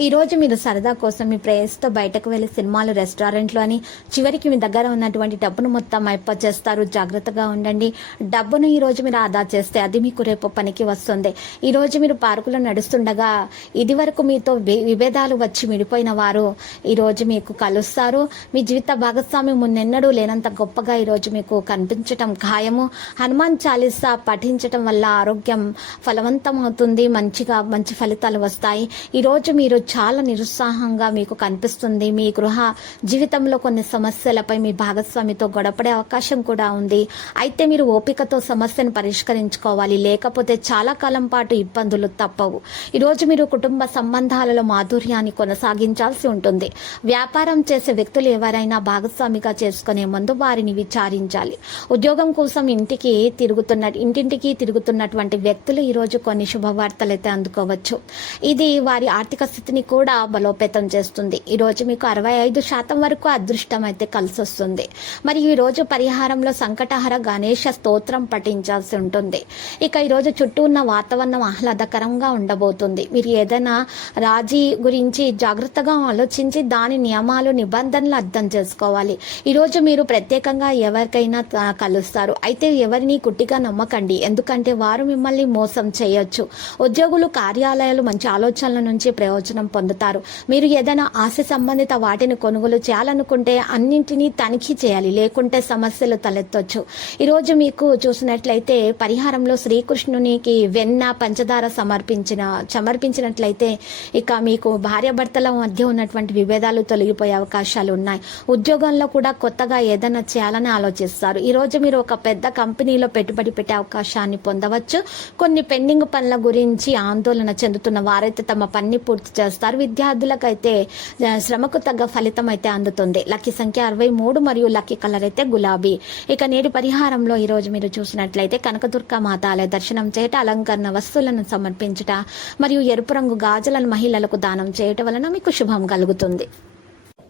ఈరోజు మీరు సరదా కోసం మీ ప్రేయస్తో బయటకు వెళ్ళే సినిమాలు రెస్టారెంట్లు అని చివరికి మీ దగ్గర ఉన్నటువంటి డబ్బును మొత్తం అయిప చేస్తారు జాగ్రత్తగా ఉండండి. డబ్బును ఈరోజు మీరు ఆదా చేస్తే అది మీకు రేపు పనికి వస్తుంది. ఈ రోజు మీరు పార్కులో నడుస్తుండగా ఇది వరకు మీతో వి- విభేదాలు వచ్చి విడిపోయిన వారు ఈరోజు మీకు కలుస్తారు. మీ జీవిత భాగస్వామి మున్నెన్నడూ లేనంత గొప్పగా ఈరోజు మీకు కనిపించటం ఖాయము. హనుమాన్ చాలీసా పఠించటం వల్ల ఆరోగ్యం ఫలవంతం అవుతుంది మంచిగా మంచి ఫలితాలు వస్తాయి. ఈరోజు మీరు చాలా నిరుత్సాహంగా మీకు కనిపిస్తుంది. మీ గృహ జీవితంలో కొన్ని సమస్యలపై మీ భాగస్వామితో గొడపడే అవకాశం కూడా ఉంది. అయితే మీరు ఓపికతో సమస్యను పరిష్కరించుకోవాలి. లేకపోతే చాలా కాలం పాటు ఇబ్బందులు తప్పవు. ఈ రోజు మీరు కుటుంబ సంబంధాలలో మాధుర్యాన్ని కొనసాగించాల్సి ఉంటుంది. వ్యాపారం చేసే వ్యక్తులు ఎవరైనా భాగస్వామిగా చేసుకునే ముందు వారిని విచారించాలి. ఉద్యోగం కోసం ఇంటికి తిరుగుతున్న ఇంటింటికి తిరుగుతున్నటువంటి వ్యక్తులు ఈరోజు కొన్ని శుభవార్తలు అయితే అందుకోవచ్చు. ఇది వారి ఆర్థిక స్థితిని కూడా బలోపేతం చేస్తుంది. ఈరోజు మీకు అరవై ఐదు శాతం వరకు అదృష్టం అయితే కలిసి వస్తుంది మరి ఈ రోజు పరిహారంలో సంకటహర గణేష స్తోత్రం పఠించాల్సి ఉంటుంది. ఇక ఈరోజు చుట్టూ ఉన్న వాతావరణం ఆహ్లాదకరంగా ఉండబోతుంది. మీరు ఏదైనా రాజీ గురించి జాగ్రత్తగా ఆలోచించి దాని నియమాలు నిబంధనలు అర్థం చేసుకోవాలి. ఈరోజు మీరు ప్రత్యేకంగా ఎవరికైనా కలుస్తారు. అయితే ఎవరిని కుట్టిగా నమ్మకండి. ఎందుకంటే వారు మిమ్మల్ని మోసం చేయొచ్చు. ఉద్యోగులు కార్యాలయాలు మంచి ఆలోచనల నుంచి ప్రయోజనం పొందుతారు. మీరు ఏదైనా ఆశ సంబంధిత వాటిని కొనుగోలు చేయాలనుకుంటే అన్నింటినీ తనిఖీ చేయాలి. లేకుంటే సమస్యలు తలెత్తొచ్చు. ఈరోజు మీకు చూసినట్లయితే పరిహారంలో శ్రీకృష్ణునికి వెన్న పంచదార సమర్పించిన సమర్పించినట్లయితే ఇక మీకు భార్యాభర్తల మధ్య ఉన్నటువంటి విభేదాలు తొలగిపోయే అవకాశాలు ఉన్నాయి. ఉద్యోగంలో కూడా కొత్తగా ఏదైనా చేయాలని ఆలోచిస్తారు. ఈరోజు మీరు ఒక పెద్ద కంపెనీలో పెట్టుబడి పెట్టే అవకాశాన్ని పొందవచ్చు. కొన్ని పెండింగ్ పనుల గురించి ఆందోళన చెందుతున్న వారైతే తమ పని పూర్తి చేస్తారు. విద్యార్థులకైతే శ్రమకు తగ్గ ఫలితం అయితే అందుతుంది. లక్కీ సంఖ్య అరవై మూడు మరియు లక్కీ కలర్ అయితే గులాబీ. ఇక నేటి పరిహారంలో ఈ రోజు మీరు చూసినట్లయితే కనకదుర్గ మాత ఆలయ దర్శనం చేయట అలంకరణ వస్తువులను సమర్పించుట మరియు ఎరుపు రంగు గాజులను మహిళలకు దానం చేయటం వలన మీకు శుభం కలుగుతుంది.